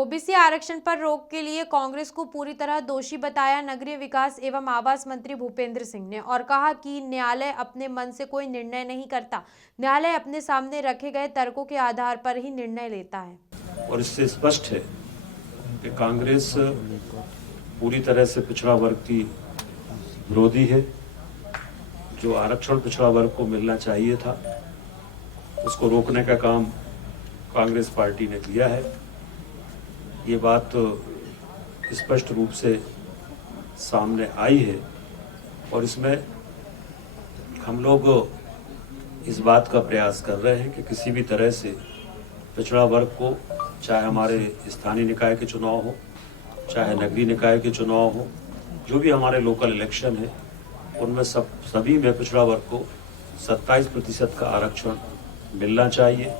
OBC आरक्षण पर रोक के लिए कांग्रेस को पूरी तरह दोषी बताया नगरीय विकास एवं आवास मंत्री भूपेंद्र सिंह ने और कहा कि न्यायालय अपने मन से कोई निर्णय नहीं करता, न्यायालय अपने सामने रखे गए तर्कों के आधार पर ही निर्णय लेता है। और इससे स्पष्ट है कि कांग्रेस पूरी तरह से पिछड़ा वर्ग की विरोधी है। जो आरक्षण पिछड़ा वर्ग को मिलना चाहिए था उसको रोकने का काम कांग्रेस पार्टी ने किया है। ये बात स्पष्ट रूप से सामने आई है और इसमें हम लोग इस बात का प्रयास कर रहे हैं कि किसी भी तरह से पिछड़ा वर्ग को, चाहे हमारे स्थानीय निकाय के चुनाव हो, चाहे नगरीय निकाय के चुनाव हो, जो भी हमारे लोकल इलेक्शन है उनमें सभी में पिछड़ा वर्ग को 27% का आरक्षण मिलना चाहिए।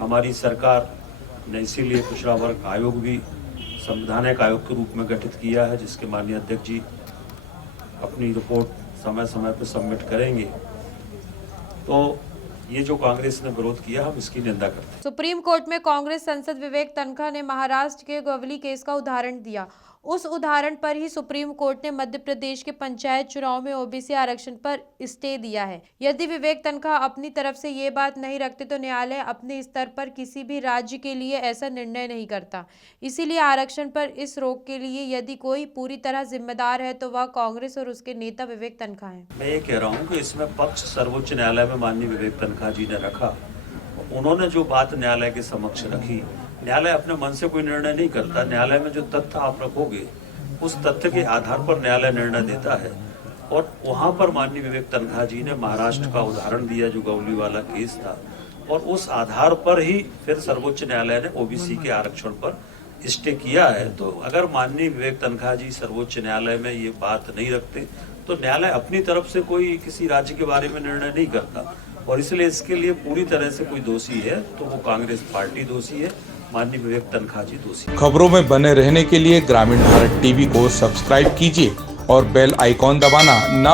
हमारी सरकार ने इसीलिए पिछड़ा वर्ग आयोग भी संवैधानिक आयोग के रूप में गठित किया है, जिसके माननीय अध्यक्ष जी अपनी रिपोर्ट समय समय पर सबमिट करेंगे। तो ये जो कांग्रेस ने विरोध किया, हम इसकी निंदा करते हैं। सुप्रीम कोर्ट में कांग्रेस सांसद विवेक तनखा ने महाराष्ट्र के गवली केस का उदाहरण दिया। उस उदाहरण पर ही सुप्रीम कोर्ट ने मध्य प्रदेश के पंचायत चुनाव में ओबीसी आरक्षण पर स्टे दिया है। यदि विवेक तनखा अपनी तरफ से ये बात नहीं रखते तो न्यायालय अपने स्तर पर किसी भी राज्य के लिए ऐसा निर्णय नहीं करता। इसीलिए आरक्षण पर इस रोक के लिए यदि कोई पूरी तरह जिम्मेदार है तो वह कांग्रेस और उसके नेता विवेक तनखा है। मैं ये कह रहा हूँ कि इसमें पक्ष सर्वोच्च न्यायालय में माननीय विवेक तनखा जी ने रखा। उन्होंने जो बात न्यायालय के समक्ष रखी, न्यायालय अपने मन से कोई निर्णय नहीं करता। न्यायालय में जो तथ्य आप रखोगे उस तथ्य के आधार पर न्यायालय निर्णय देता है। और वहां पर माननीय विवेक तनखा जी ने महाराष्ट्र का उदाहरण दिया, जो गवली वाला केस था, और उस आधार पर ही फिर सर्वोच्च न्यायालय ने ओबीसी के आरक्षण पर स्टे किया है। तो अगर माननीय विवेक तनखा जी सर्वोच्च न्यायालय में ये बात नहीं रखते तो न्यायालय अपनी तरफ से कोई किसी राज्य के बारे में निर्णय नहीं करता। और इसलिए इसके लिए पूरी तरह से कोई दोषी है तो वो कांग्रेस पार्टी दोषी है, माननीय विवेक तनखा जी दोषी। खबरों में बने रहने के लिए ग्रामीण भारत टीवी को सब्सक्राइब कीजिए और बेल आइकॉन दबाना ना